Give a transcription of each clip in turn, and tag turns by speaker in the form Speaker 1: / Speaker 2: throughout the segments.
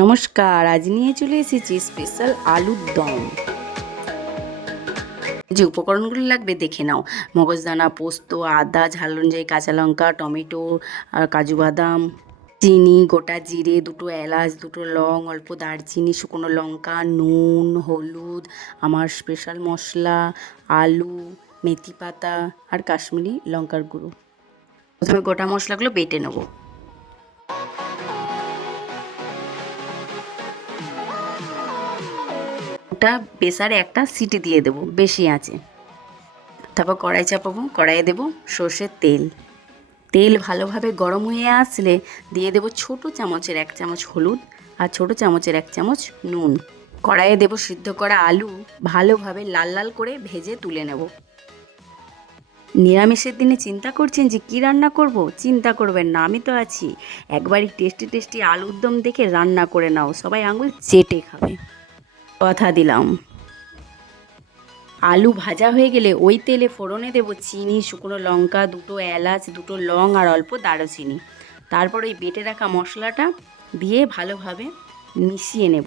Speaker 1: নমস্কার, আজ নিয়ে চলে এসেছি স্পেশাল আলুর দম। যে উপকরণগুলো লাগবে দেখে নাও। মগজদানা পোস্ত, আদা ঝালঞ্জাই কাঁচা লঙ্কা, টমেটো, আর কাজু বাদাম, চিনি, গোটা জিরে, দুটো এলাচ, দুটো লং, অল্প দারচিনি, শুকনো লঙ্কা, নুন, হলুদ, আমার স্পেশাল মশলা, আলু, মেথি পাতা, আর কাশ্মীরি লঙ্কার গুঁড়ো। প্রথমে গোটা মশলাগুলো বেটে নেব। ওটা প্রেসারে একটা সিটি দিয়ে দেবো, বেশি আছে। তারপর কড়াই চাপাবো, কড়াইয়ে দেবো সর্ষের তেল। তেল ভালোভাবে গরম হয়ে আসলে দিয়ে দেবো ছোটো চামচের এক চামচ হলুদ আর ছোটো চামচের এক চামচ নুন। কড়াইয়ে দেবো সিদ্ধ করা আলু ভালোভাবে লাল লাল করে ভেজে তুলে নেব। নিরামিষের দিনে চিন্তা করছেন যে কী রান্না করব? চিন্তা করবেন না, আমি তো আছি। একবারই টেস্টি টেস্টি আলুর দম দেখে রান্না করে নাও, সবাই আঙুল চেটে খাবে। কথা দিলাম। আলু ভাজা হয়ে গেলে ওই তেলে ফোড়নে দেব চিনি, শুকনো লঙ্কা, দুটো এলাচ, দুটো লং আর অল্প দারুচিনি। তারপর ওই বেটে রাখা মশলাটা দিয়ে ভালোভাবে মিশিয়ে নেব।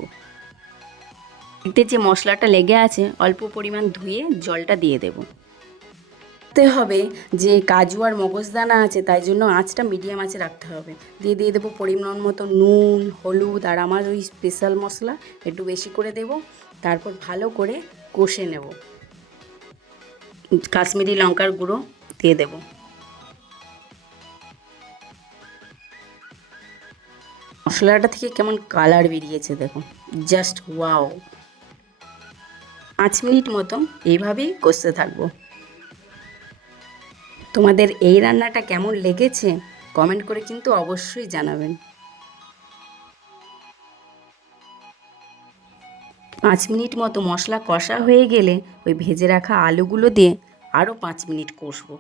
Speaker 1: এতে যে মশলাটা লেগে আছে, অল্প পরিমাণ ধুয়ে জলটা দিয়ে দেব। রাখতে হবে যে কাজু আর মগজদানা আছে, তাই জন্য আঁচটা মিডিয়াম আঁচে রাখতে হবে। দিয়ে দিয়ে দেবো পরিমাণ মতো নুন, হলুদ আর আমার ওই স্পেশাল মশলা একটু বেশি করে দেব। তারপর ভালো করে কষে নেব। কাশ্মীরি লঙ্কার গুঁড়ো দিয়ে দেব। মশলাটা থেকে কেমন কালার বেরিয়েছে দেখো। জাস্ট ওয়াও পাঁচ মিনিট মতো এইভাবেই কষতে থাকব। তোমাদের এই রান্নাটা কেমন লেগেছে কমেন্ট করে কিন্তু অবশ্যই জানাবেন। পাঁচ মিনিট মতো মশলা কষা হয়ে গেলে ওই ভেজে রাখা আলুগুলো দিয়ে আরও পাঁচ মিনিট কষবো।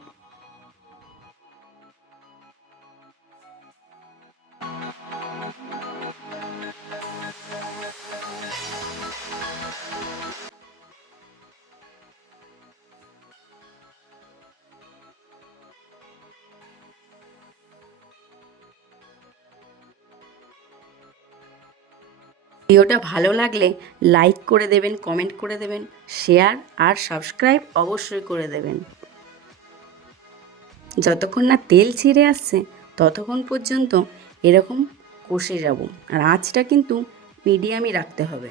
Speaker 1: ভিডিওটা ভালো লাগলে লাইক করে দেবেন, কমেন্ট করে দেবেন, শেয়ার আর সাবস্ক্রাইব অবশ্যই করে দেবেন। যতক্ষণ না তেল ছিঁড়ে আসছে, ততক্ষণ পর্যন্ত এরকম কষে যাব। আর আঁচটা কিন্তু মিডিয়ামই রাখতে হবে।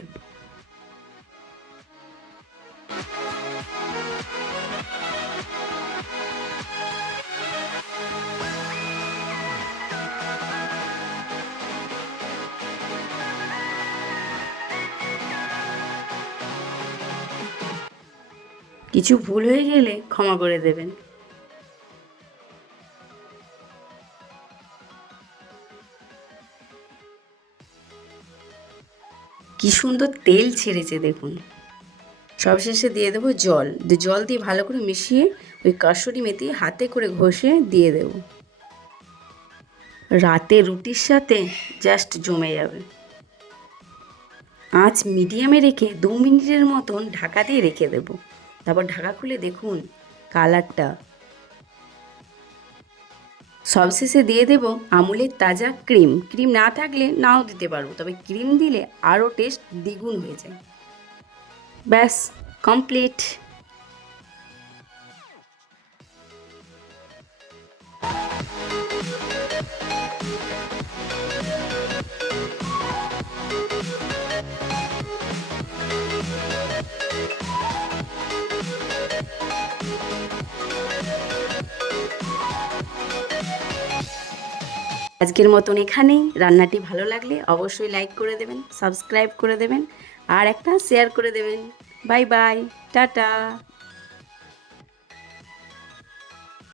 Speaker 1: কিছু ভুল হয়ে গেলে ক্ষমা করে দেবেন। কি সুন্দর তেল ছেড়েছে দেখুন। সবশেষে দিয়ে দেবো জল। জল দিয়ে ভালো করে মিশিয়ে ওই কাসুরি মেথি হাতে করে ঘষে দিয়ে দেব। রাতে রুটির সাথে জাস্ট জমে যাবে। আঁচ মিডিয়ামে রেখে দু মিনিটের মতন ঢাকা দিয়ে রেখে দেবো। তারপর ঢাকা খুলে দেখুন কালারটা। সবশেষে দিয়ে দেব আমুলের তাজা ক্রিম। ক্রিম না থাকলে নাও দিতে পারব তবে ক্রিম দিলে আরও টেস্ট দ্বিগুণ হয়ে যায়। ব্যাস, কমপ্লিট। আজকের মতন এখানেই। রান্নাটি ভালো লাগলে অবশ্যই লাইক করে দেবেন সাবস্ক্রাইব করে দেবেন, আর একটা শেয়ার করে দেবেন। Bye bye tata.